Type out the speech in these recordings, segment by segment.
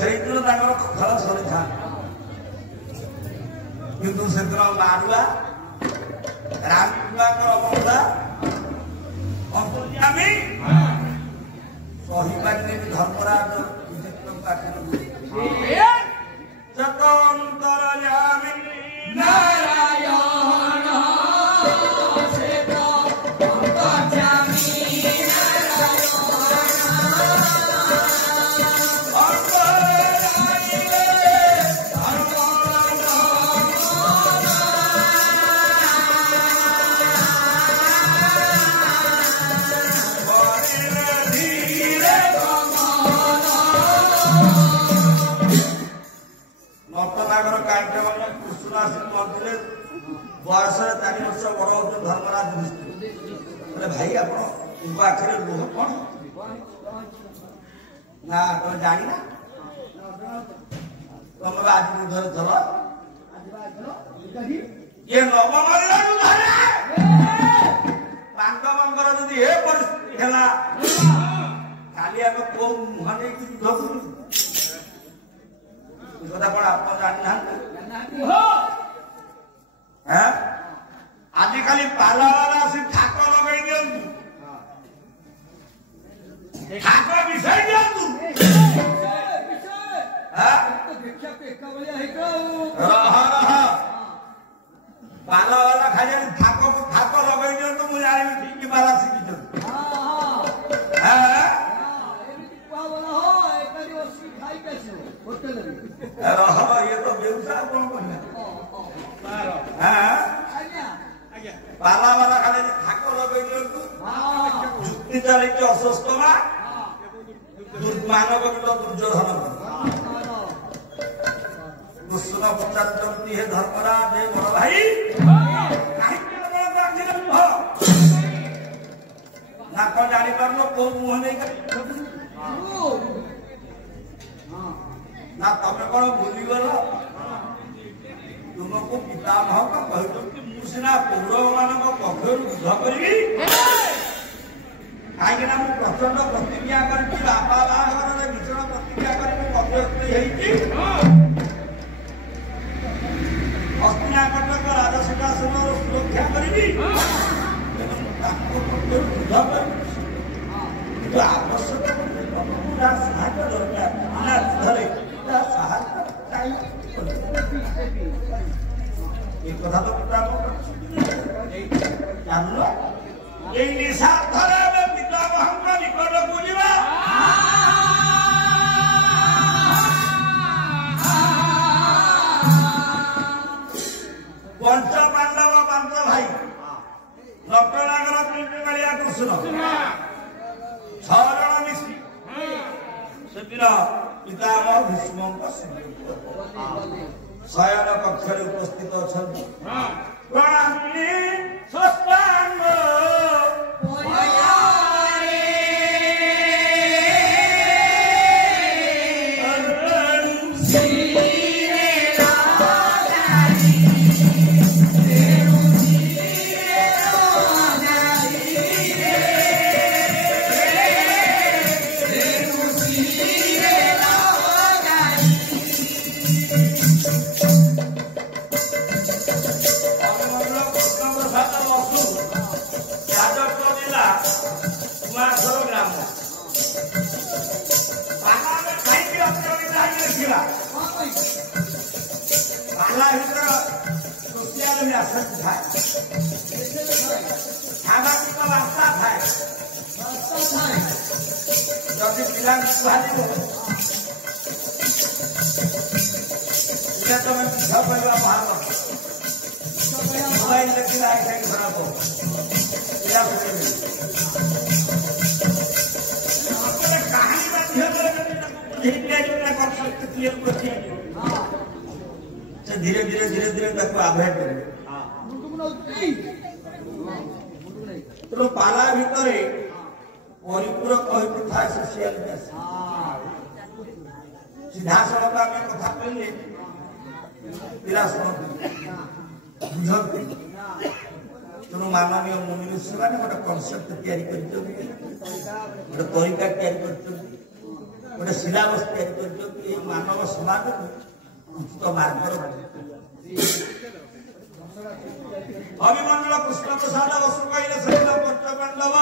ସେଇଦିନ ତାଙ୍କର ଖେଳ ସରିଥାନ୍ତା କିନ୍ତୁ ସେଦିନ ମାରୁଆ ରାମଙ୍କର ଅବସ୍ଥା ଅନ୍ତର୍ଯାମୀ ସହିପାରିଲେନି ଧର୍ମରାଜ ଚତନ୍ତରଯାମୀ ନାରାୟଣ ବୟସରେ 4 ବର୍ଷ ବଡ ହଉଛନ୍ତି ଧର୍ମରାଜ ବୋଲେ ଭାଇ ଆପଣ ଆଖରେ ଲୁହ କଣ ନା ତମେ ଜାଣିନା ତମେ ଆଜି ଧରେ ଧର ଇଏ ନବମଲ୍ଲାକୁ ଧରେ ପାଣ୍ଡବଙ୍କର ଯଦି ଏ ପରିସ୍ଥିତି ହେଲା କାଲି ଆମେ କୋଉ ମୁହଁ ନେଇକି ଯୁଦ୍ଧ କରିବୁ ଏ କଥା କଣ ଆପଣ ଜାଣିନାହାନ୍ତି ଆଜିକାଲି ପାଲାବାଲା ଆସି ଠାକ ଲଗେଇ ଦିଅନ୍ତୁ ଠାକ ମିଶାଇ ଦିଅନ୍ତୁ ପାଲାବାଲା ଖାଲି ଠାକକୁ ଠାକ ଲଗେଇ ଦିଅନ୍ତୁ ମୁଁ ଜାଣିବି ଠିକ ପାଲା ଶିଖିଛନ୍ତି ଇଏ ତ ବ୍ୟବସାୟ କଣ କରିବା ପାଲାବାଲା ଖାଲି ଠାକ ଲଗେଇ ଦିଅନ୍ତୁ ଯୁକ୍ତି ଚାଲିଛି ଅଶ୍ୱସ୍ତମା ମାନବ କିଲ ଦୁର୍ଯୋଧନ କୃଷ୍ଣ ପଚାରୁଛନ୍ତି ହେ ଧର୍ମରାଜ ହେ ବଡ ଭାଇ କାହିଁକି ନା କଣ ଜାଣିପାରୁନ କୋଉ ମୁହଁ ନେଇ ନା ତମେ କଣ ଭୁଲିଗଲ ତୁମକୁ ପିତାମହଙ୍କ କହିଛନ୍ତି ମୁଁ ସିନା କୌରବ ମାନଙ୍କ ପକ୍ଷରୁ ଯୁଦ୍ଧ କରିବି କାହିଁକି ନା ମୁଁ ପ୍ରଚଣ୍ଡ ପ୍ରତିକ୍ରିୟା କରିଛି ବାପା ବାହାଘରରେ ଭୀଷଣ ପ୍ରତିକ୍ରିୟା କରି ମୁଁ ମଧ୍ୟସ୍ଥି ହେଇଛି ହସ୍ତିନାକଟକ ରାଜସିଂହାସନର ସୁରକ୍ଷା କରିବି ଏବଂ ତାଙ୍କ ପକ୍ଷରୁ ଯୁଦ୍ଧ କରିବି କିନ୍ତୁ ଆବଶ୍ୟକ ଯାହା ସାହାଯ୍ୟ ଦରକାର ନା ଯୁଦ୍ଧରେ ଯାହା ସାହାଯ୍ୟ ଚାହିଁବ এই কথা তো জানল এই নিঃস্বার্থরে আমি পিতামহଙ୍କ নিকটକୁ ଯିବା পঞ্চ পাণ্ডব 5 ভাই নটনাগର ପିଣ୍ଡିମାଳିଆ କୃଷ୍ଣ 6 ଜଣ ମିଶି ସେଦିନ ପିତାମହ ଭୀଷ୍ମଙ୍କ ଶୟନ କକ୍ଷରେ ଉପସ୍ଥିତ ଅଛନ୍ତି ପ୍ରଣାମୀ ସଷ୍ଟାଙ୍ଗ সাংঘাতিক রাস্তা থাকে যদি পিলাଙ୍କୁ କୁହାଯିବ ତମେ ଯୁଦ୍ଧ କରିବା ବାହାର ମୋବାଇଲ ଦେଖିଲା ଏଇଠି ଖରାପ ପିଲା କାହାଣୀ ମାଧ୍ୟମରେ ସେ ଧୀରେ ଧୀରେ ଧୀରେ ଧୀରେ ତାକୁ ଆଭଏଡ୍ କରିବେ ତେଣୁ ପାଲା ଭିତରେ ପରିପୂରକ ହୋଇକି ଥାଏ ସିଧାସଳଖ ଆମେ କଥା କହିଲେ ପିଲା ଶୁଣନ୍ତି ବୁଝନ୍ତି। ତେଣୁ ମାନନୀୟ ମୁନି ଋଷିମାନେ ଗୋଟେ କନସେପ୍ଟ ତିଆରି କରିଛନ୍ତି, ଗୋଟେ ତରିକା ତିଆରି କରିଛନ୍ତି, ଗୋଟେ ସିଲାବସ୍ ତିଆରି କରିଛନ୍ତି ଏଇ ମାନବ ସମାଜକୁ ଉଚିତ ମାର୍ଗର। ଅଭିମନ୍ୟୁଳ କୃଷ୍ଣ ପ୍ରସାଦ ବସୁ କହିଲେ ସେଦିନ ପଞ୍ଚପାଣ୍ଡବ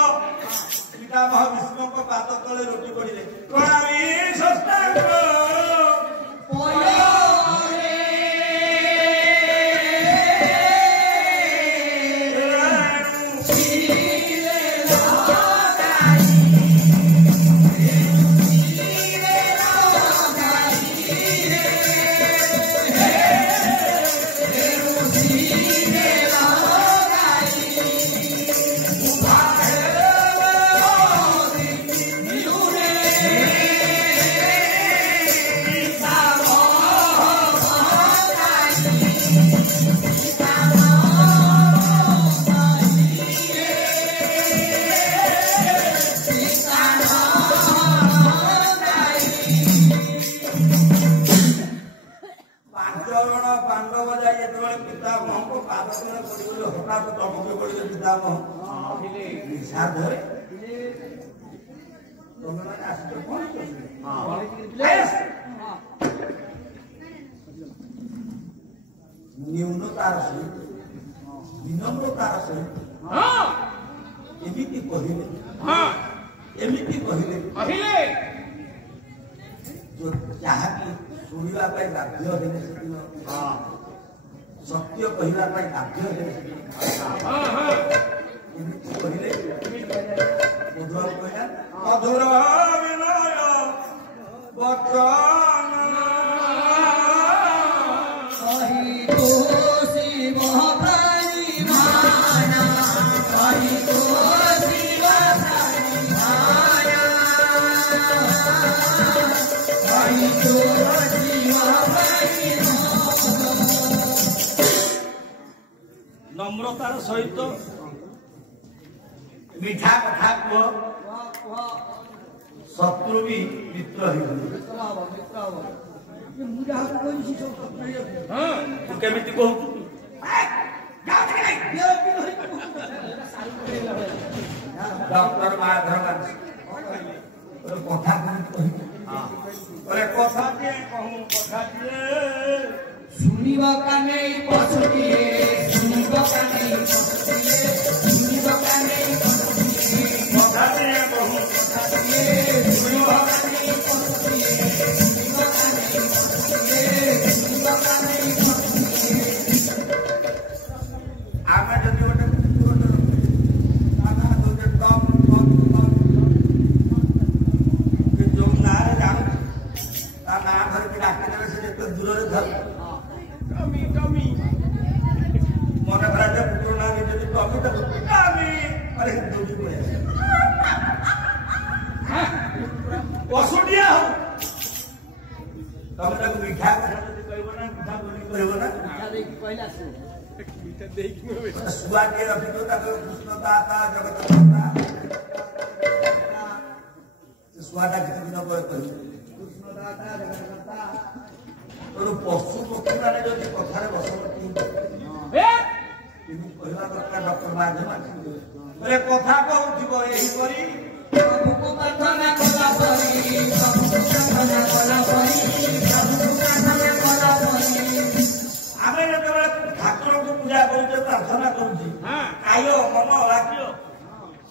ପିତାମହ ଭୀଷ୍ମଙ୍କ ପାଦ ତଳେ ରୁଟି ପଡ଼ିଲେ ପ୍ରଣାମୀ ଷଷ୍ଠାଙ୍ଗ ନ୍ୟୁନତାର ସହିତ ବିନମ୍ରତାର ସହିତ ଏମିତି କହିଲେ ଯାହାକି ଶୁଣିବା ପାଇଁ ବାଧ୍ୟ ହେଲେ ସେଦିନ ସତ୍ୟ କହିବା ପାଇଁ ବାଧ୍ୟ ହେଲେ ଏମିତି କହିଲେ ମଧୁର କହିଲା ମଧୁର ବିନୟ ବଚନ নম্রতার সহিত মিঠা কথা কুহ শত্রু বি মিত্র কেমিতি কହୁଛୁ ଡକ୍ଟର ମାଧବ କଥା କଥାଟିଏ କହୁ କଥାଟିଏ ଶୁଣିବ କାନେ ପଛଟିଏ ଶୁଣିବ କାନେ ଶୁଣିବ କାନେ କଥାଟିଏ କହୁ କଥାଟିଏ ଶୁଣିବ କାନେ ପଛଟିଏ ଶୁଣିବ କାନେ ଶୁଣିବ କାନେ ଆମେ ଯଦି ଗୋଟେ ଯୋଉ ନାଁରେ ଜାଣୁଛୁ ତା ନାଁ ଧରିକି ଡାକିଦେଲେ ସେ ଯେତେ ଦୂରରେ ଧର ମନେ ଧରାଯାଏ ପୁତ୍ର ନାଁ ଯଦି ଟମି ତାକୁ ଦୌଡ଼ି ପଳେଇ ଆସେ ପଶୁଟିଆ ହଉ ତମେ ତାକୁ ମିଠା କଥା ଯଦି କହିବ ନା ମିଠା ବୋଲି କହିବ ନା ଶୁଆଟିଏ ରଖିଥିବ ତାକୁ କୃଷ୍ଣ ଦାତା ଜଗତ ଶୁଆଟା କେତେ ଦିନ ପରେ କହିବ କୃଷ୍ଣ ଦାତା ଜଗତ ତେଣୁ ପଶୁ ପକ୍ଷୀ ମାନେ ଯଦି କଥାରେ ବସବର୍ତ୍ତୀ କହିବା ଦରକାର ଡକ୍ଟର ମାଧ୍ୟମ କଥା କହୁଥିବ ଏହିପରି ଆମେ ଯେତେବେଳେ ଠାକୁରଙ୍କୁ ପୂଜା କରୁଛେ ପ୍ରାର୍ଥନା କରୁଛି କାୟ ମନ ବାକ୍ୟ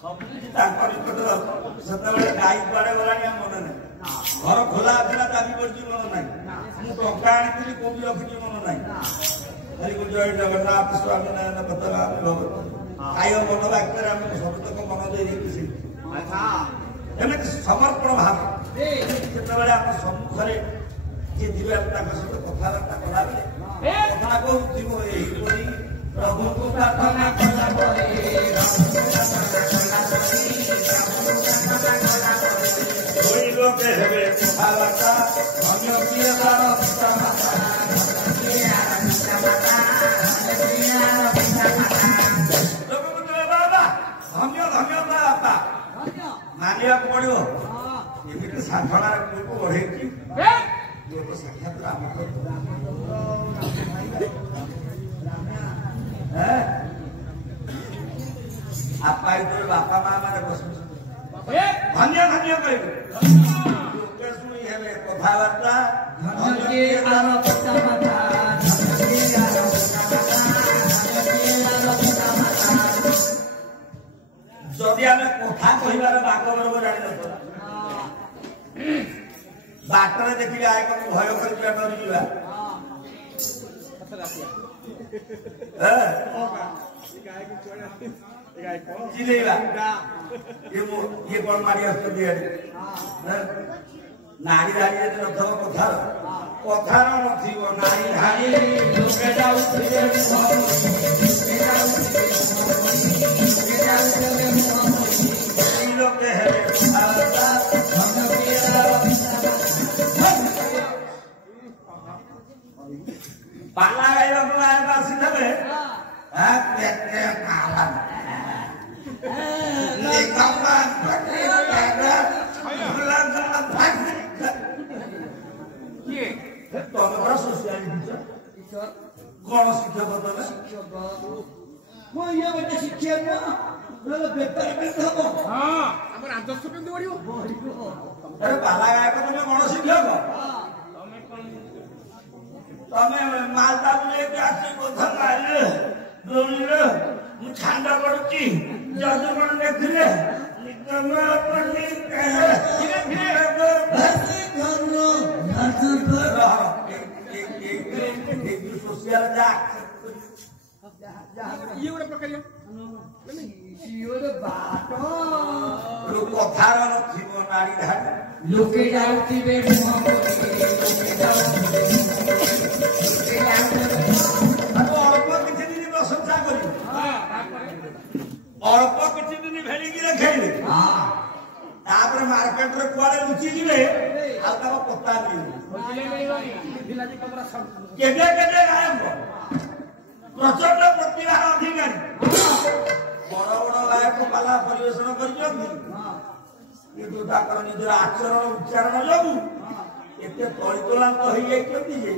ସବୁ କିଛି ତାଙ୍କ ନିକଟରେ ସେତେବେଳେ ଗାଈ କୁଆଡେ ଗଲାଣି ଆମ ମନେ ନାହିଁ ଘର ଖୋଲା ଥିଲା ଚାବି ପଡିଛି ମନ ନାହିଁ ମୁଁ ଟଙ୍କା ଆଣିଥିଲି କୋଉଠି ରଖିଛି ମନ ନାହିଁ ଖାଲି ଜୟ ଜଗନ୍ନାଥ ସ୍ୱାମୀ ନାରାୟଣ ପତରାମ କାୟ ମନ ବାକ୍ୟରେ ଆମେ ସବୁତକ ମନ ଦେଇଦେଇକି ସେ ଏମିତି ସମର୍ପଣ ଭାବ ଯେତେବେଳେ ଆମ ସମ୍ମୁଖରେ ଯିଏ ଥିବେ ଆମେ ତାଙ୍କ ସହିତ କଥାବାର୍ତ୍ତା କଲାବେଳେ କଥା କହୁଥିବ ଏହିପରି ପ୍ରଭୁଙ୍କୁ ପ୍ରାର୍ଥନା କଲା ପରେ ଲୋକେ ହେବେ କଥାବାର୍ତ୍ତା ଅନ୍ୟ କିଏ ତାର ପିତା ମାତା ମାନିବାକୁ ପଡିବ ଏମିତି ସାଧନାର ପୁଅକୁ ବଢେଇଛି ସାକ୍ଷାତ ରାମଚନ୍ଦ୍ର आपा इधर बापा माँ मारे बस धन्य धन्य कहिबे लोके सुनी हेबे कथाबार्ता धन्य के आरपता माता धन्य के आरपता माता जदि आमे कथा कहिबार बागबर जानि न बाटरे देखि आय को भय कर के डर जिबा चिलेगा ये कौन मारी असतो दिया नारी धारी रे नथव कथार कथार नथिव नारी धारी लोके जाउ थिबे लोके हेबे कथारता पाला गाइबा को आए बासी थबे के काला कौन शिक्षक अरे पाला गायक तुम कौन शिक्षक तमें मालता लेके आसी छांडा पड़ुची जादू मन देखले निकमा पड़ी सोशल जा ये ଗୋଟେ ପ୍ରକାରିଆ ସିଓରେ ବାଟ ଲୋକ କଥାର ନଥିବ ନାରୀ ଧାଡ଼ି ଲୋକେ ଯାଉଥିବେ ମୁହଁ କରି ଲୋକେ ଯାଉଥିବେ ଅଳ୍ପ କିଛି ଦିନ ପ୍ରଶଂସା କରିବେ ଅଳ୍ପ କିଛି ଦିନ ଭେଳିକି ରଖେଇବେ ତାପରେ ମାର୍କେଟରେ କୁଆଡେ ଲୁଚି ଯିବେ ଆଉ ତାଙ୍କ ପତା କେବେ କେବେ ଗାୟକ ପ୍ରଚଣ୍ଡ ପ୍ରତିଭାର ଅଧିକାରୀ ବଡ ବଡ ଗାୟକ ପାଲା ପରିବେଷଣ କରିଛନ୍ତି କିନ୍ତୁ ତାଙ୍କର ନିଜର ଆଚରଣ ଉଚ୍ଚାରଣ ଯୋଗୁଁ ଏତେ ତଳିତଳାନ୍ତ ହେଇଯାଇଛନ୍ତି ଯେ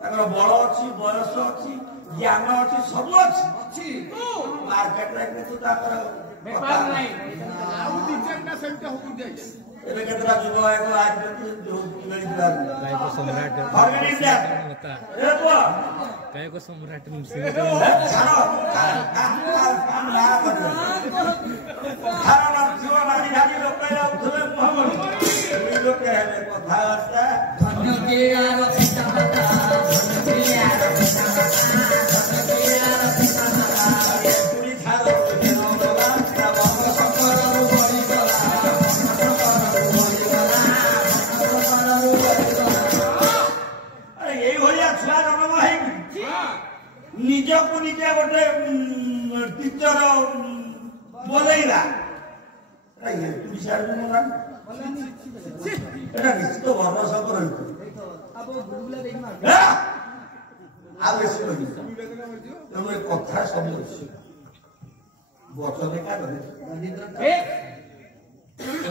ତାଙ୍କର ବଳ ଅଛି ବୟସ ଅଛି ଜ୍ଞାନ ଅଛି ସବୁ ଅଛି ମାର୍କେଟରେ କିନ୍ତୁ ତାଙ୍କର ଏବେ କେତେଟା ଯୁବ ଗାୟକ ଆସିଛନ୍ତି गायक सम्राट ନିଜକୁ ନିଜେ ଗୋଟେ ଟିଚର ବୋଲେଇବା ଏଟା ନିଶ୍ଚିତ ଭରସକ ରହିଛି ଆଉ ବେଶୀ ରହିଛି ତେଣୁ ଏ କଥା ସବୁ ଅଛି ବଚନ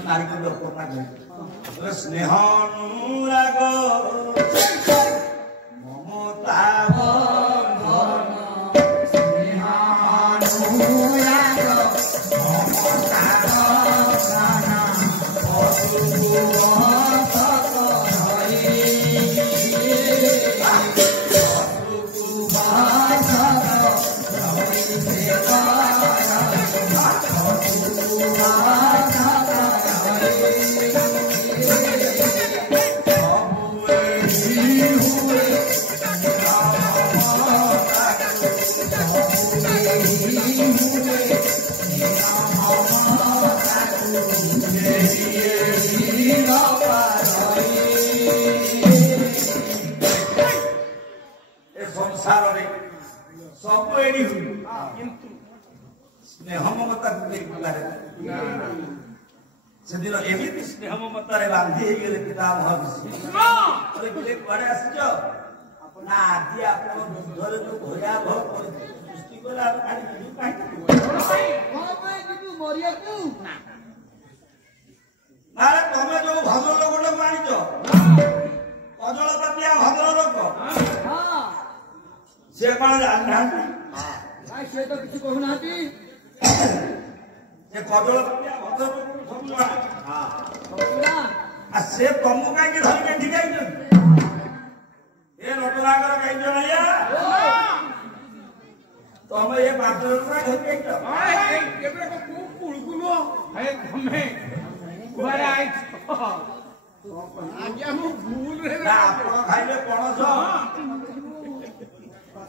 ନାରୀକୁ ଦର୍ପଣା କରେ ସ୍ନେହ ଅନୁରାଗ ମମତା सब एडी किंतु स्नेह ममता से दिन एमती स्नेह ममतार बांधी गले पिता महर्षि कड़े आस ना आज आप युद्धर जो भयावह सृष्टि कला तमें जो भजन लोक आनीच कजलपाती ସେ କଣ ଜାଣିନାହାନ୍ତି ସେ ତ କିଛି କହୁନାହାନ୍ତି ସେ କଜଳ ଭଦ୍ରପୁର ସବୁ ଜଣା ଆଉ ସେ ତମକୁ କାହିଁକି ଧରିକି ଏଠିକି ଆଇଛନ୍ତି ଏ ନଟରାଗର କାହିଁକି ଜଣାଇଆ ତମେ ଏ 5 ଜଣ ଧରିକି ଆପଣ ଖାଇଲେ ପଣସ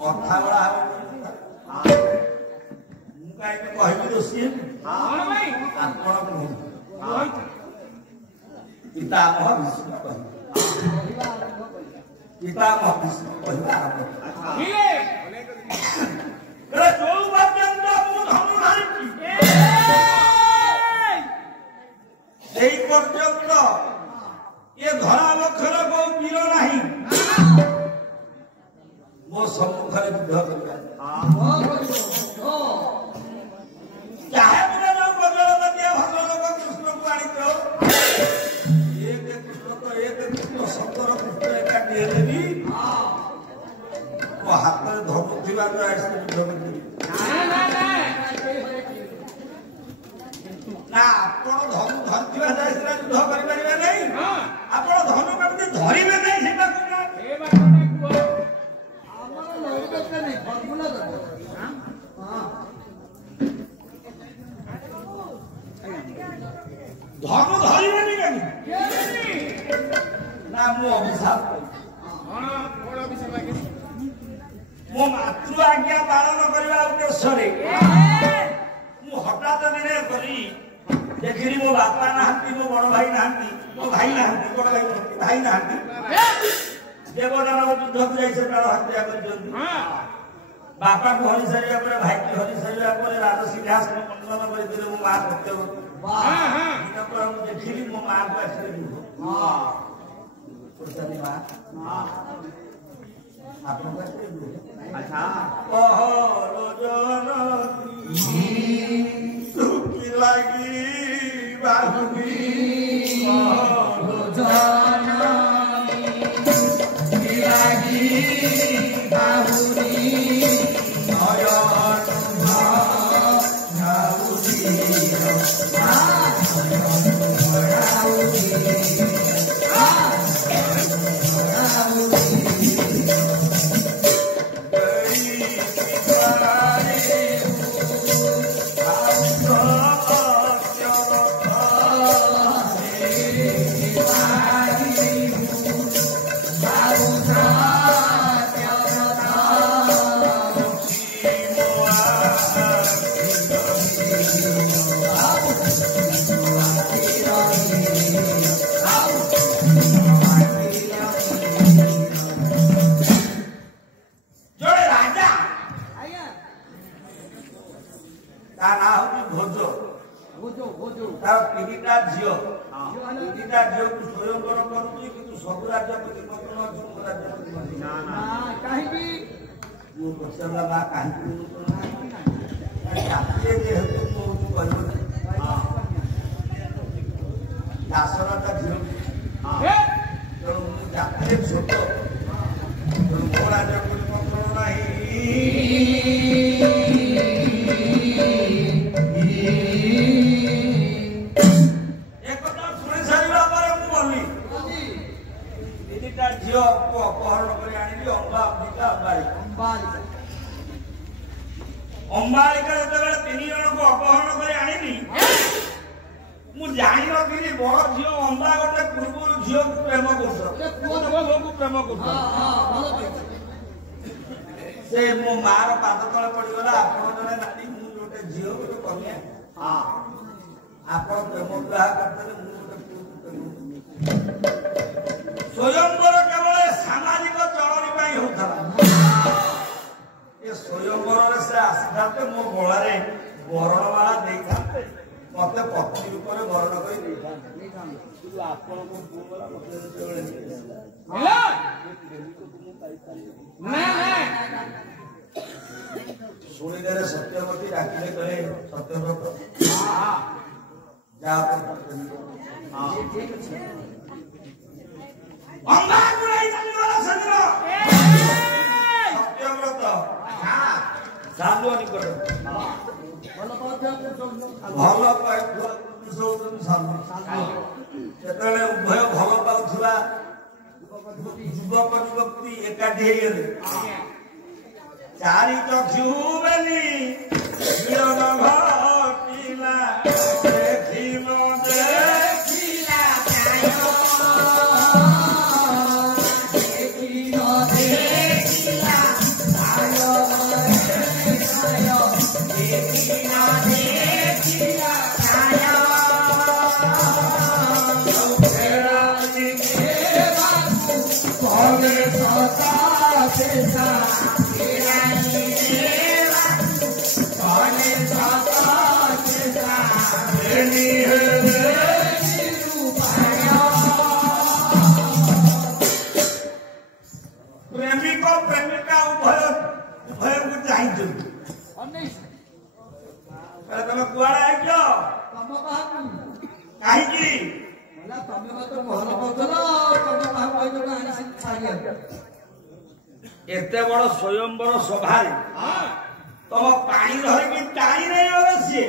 କଥା ଗୁଡା ମୁଁ କାହିଁକି କହିବି ଦୋଷୀ ଆପଣ ପିତାମହ ଭୀଷ୍ମ କହିବେ ପିତାମହ ଭୀଷ୍ମ କହିବା ଯୋଉ ପର୍ଯ୍ୟନ୍ତ ମୁଁ ଧନୁ ଧରିଛି ସେଇ ପର୍ଯ୍ୟନ୍ତ ଏ ଧରା ବକ୍ଷର କୋଉ ବୀର ନାହିଁ ମୋ ସମ୍ମୁଖରେ ଯୁଦ୍ଧ କରିବା ଚାहे ବୋଲେ ଯୋଉ ବଜ୍ରବତୀୟ ଭଦ୍ରଲୋକ କୃଷ୍ଣକୁ ଆଣିଛ ଏକ କୃଷ୍ଣ ସତର କୃଷ୍ଣ ଏକାଠି ହେଲେ ବି ମୋ ହାତରେ ଧନୁ ଥିବାରୁ ଆସିଲେ ଯୁଦ୍ଧ କରିବି ନା ଆପଣ ଧନୁ ଧରିଥିବା ଯାଏ ସେଟା ଯୁଦ୍ଧ କରିପାରିବେ ନାହିଁ ଆପଣ ଧନୁ କେମିତି ଧରିବେ ନାହିଁ ସେଟା ଧନୁ ଧରିବେନି କେମିତି ନା ମୁଁ ଅଭିଶାପ ମୋ ମାତୃ ଆଜ୍ଞା ପାଳନ କରିବା ଉଦ୍ଦେଶ୍ୟରେ ମୁଁ ହଠାତ୍ ଦିନେ କରି ଦେଖିଲି ମୋ ବାପା ନାହାନ୍ତି ମୋ ବଡ ଭାଇ ନାହାନ୍ତି ମୋ ଭାଇ ନାହାନ୍ତି ବଡ ଭାଇ ନାହାନ୍ତି ଭାଇ ନାହାନ୍ତି ଦେବଦାନବ ଯୁଦ୍ଧକୁ ଯାଇ ସେ ପ୍ରାଣ ହତ୍ୟା କରିଛନ୍ତି ବାପାକୁ ହରି ସାରିବା ପରେ ଭାଇକି ହରି ସାରିବା ପରେ ରାଜସିଂହାସନ ମଣ୍ଡନ କରିଥିଲେ ମୋ ମା ସତ୍ୟବତୀ ମୁଁ ଦେଖିଲି ମୋ ମାଆକୁ ଆସିଲେ ମା ଆପଣଙ୍କ ଲାଗି ବାହୁବି ଦାସରଟା ଝିଅ ତେଣୁ ମୁଁ ଜାତିରେ ଛୋଟ ତେଣୁ ମୋ ରାଜ୍ୟ ପରିବର୍ତ୍ତନ ନାହିଁ ଏକଥା ଶୁଣି ସାରିବା ପରେ ମୁଁ ଗଲି 3ଟା ଝିଅକୁ ଅପହରଣ କରି ଆଣିଲି ଅମ୍ବିକା ଅମ୍ବାଳିକା ଯେତେବେଳେ 3 ଜଣଙ୍କୁ ଅପହରଣ କରି ଆଣିଲି ମୁଁ ଜାଣିନଥିଲି ବଡ ଝିଅ ଅମ୍ବା ଗୋଟେ ପୂର୍ବରୁ ଝିଅକୁ ପ୍ରେମ କରୁଛ ସେ ମୋ ମାର ପାଦ ତଳେ ପଡିଗଲା ଆପଣ ଜଣେ ନାରୀ ମୁଁ ଗୋଟେ ଝିଅ ଗୋଟେ କନ୍ୟା ଆପଣ ପ୍ରେମ ବିବାହ କରିଥିଲେ ମୁଁ ଗୋଟେ ସ୍ୱୟଂବର କେବଳ ସାମାଜିକ ଚଳଣି ପାଇଁ ହଉଥିଲା ଏ ସ୍ୱୟଂବରରେ ସେ ଆସିଥାନ୍ତେ ମୋ ଗଳାରେ ବରଣମାଳା ଦେଇଥାନ୍ତେ ମତେ ପତ୍ନୀ ରୂପରେ ବରଣ କରି ଦେଇଥାନ୍ତେ କିନ୍ତୁ ଆପଣଙ୍କ ପୁଅ ଗଲା ମତେ ଯେତେବେଳେ ଶୁଣିଦେଲେ ସତ୍ୟବତୀ ଡାକିଲେ କହେ ସତ୍ୟବ୍ରତ ଯାହା ସତ୍ୟବ୍ରତ ଭଲ ପାଉଥିବା ପୁରୁଷ ଭଲ ପାଇଥିବା ପୁରୁଷ ହଉଛନ୍ତି ସାଧୁ। ଯେତେବେଳେ ଉଭୟ ଭଲ ପାଉଥିବା ଯୁବକ ଯୁବତୀ ଏକାଠି ହେଇଗଲେ ଚାରି ଚକ୍ଷୁ ବେଲି ମିଳନ ଘଟିଲା ଦେଖିଲ ଦେଖିଲା ପ୍ରେମିକ ପ୍ରେମିକା ଉଭୟକୁ ଚାହିଁଛନ୍ତି। ତମେ କୁଆଡେ ଆଇଛ ତମ କାହାକୁ କାହିଁକି? ତମେ ମତେ ଭଲ ପାଉଥିଲ ତମ କାହାକୁ କହିଥିଲ ଆଣିସି ଛାଡ଼ିବାକୁ। ଏତେ ବଡ ସ୍ୱୟଂବର ସଭାରେ ତମ ପାଣି ଧରିକି ଟାଣି ନେଇ ଗଲେ ସିଏ